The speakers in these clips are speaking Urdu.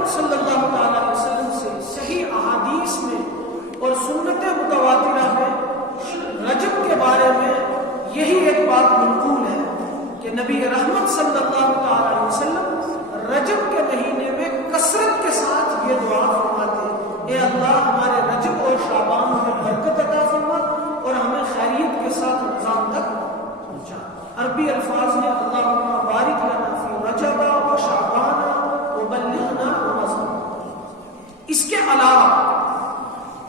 اکرم صلی اللہ تعالی وسلم سے صحیح احادیث میں اور سنت متواترہ میں رجب کے بارے میں یہی ایک بات منقول ہے کہ نبی رحمت صلی اللہ تعالی وسلم رجب کے مہینے میں کثرت کے ساتھ یہ دعا فرماتے ہیں، اے اللہ ہمارے رجب اور شعبان میں برکت عطا فرما اور ہمیں خیریت کے ساتھ رمضان تک پہنچا۔ عربی الفاظ میں اللہم بارک لنا فی رجب و شعبان وبلغنا رمضان۔ اس کے علاوہ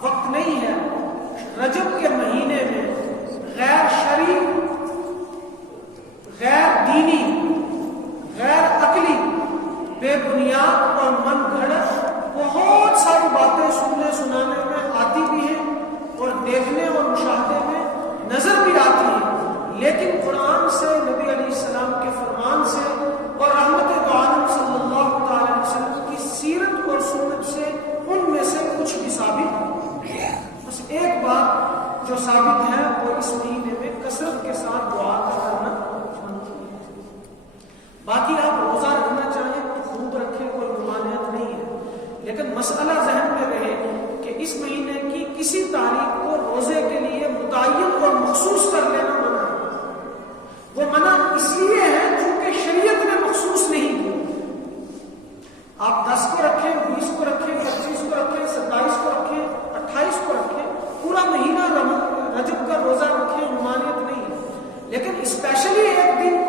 وقت نہیں ہے رجب کے مہینے میں غیر شرعی، غیر دینی، غیر عقلی، بے بنیاد اور من گھڑت بہت ساری باتیں سننے سنانے میں آتی بھی ہیں اور دیکھنے اور مشاہدے میں نظر بھی آتی ہیں، لیکن قرآن سے، نبی علیہ السلام کے فرمان سے اور رحمت دو عالم صلی اللہ تعالی وسلم کی سیرت اور سنت سے ان میں سے کچھ بھی ثابت نہیں ہے۔ بس ایک بات جو ثابت ہے وہ اس مہینے میں کثرت کے ساتھ دعا کرنا منظور ہے۔ باقی آپ روزہ رکھنا چاہیں تو خوب رکھیں، کوئی ممانعت نہیں ہے، لیکن مسئلہ ذہن میں رہے کہ اس مہینے کی کسی تاریخ کو روزے کے لیے متعین اور مخصوص کر لینا منع ہے۔ وہ منع اس لیے ہے چونکہ شریعت نے مخصوص نہیں کی۔ آپ 10 کو رکھیں، 20 کو رکھیں، 25 کو رکھیں، 27 کو رکھیں، 28 کو رکھیں، پورا مہینہ رجب کا روزہ رکھیں، ممانعت نہیں ہے، لیکن اسپیشلی ایک دن